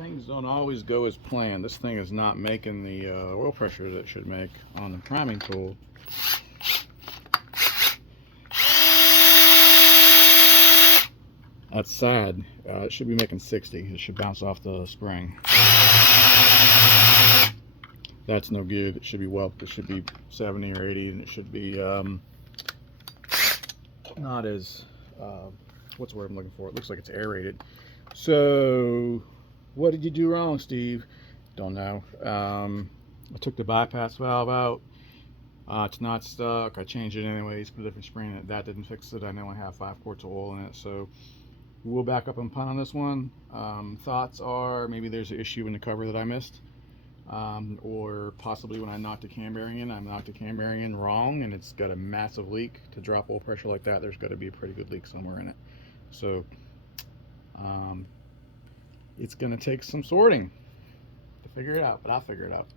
Things don't always go as planned. This thing is not making the oil pressure that it should make on the priming tool. That's sad. It should be making 60. It should bounce off the spring. That's no good. It should be it should be 70 or 80, and it should be not as what's the word I'm looking for? It looks like it's aerated. So what did you do wrong, Steve? Don't know. I took the bypass valve out. It's not stuck. I changed it anyways, put a different spring in it. That didn't fix it. I know I have 5 quarts of oil in it, so we'll back up and punt on this one. Thoughts are maybe there's an issue in the cover that I missed, or possibly when I knocked the cam bearing in, I knocked the cam bearing in wrong and it's got a massive leak. To drop oil pressure like that, there's got to be a pretty good leak somewhere in it. So it's going to take some sorting to figure it out, but I'll figure it out.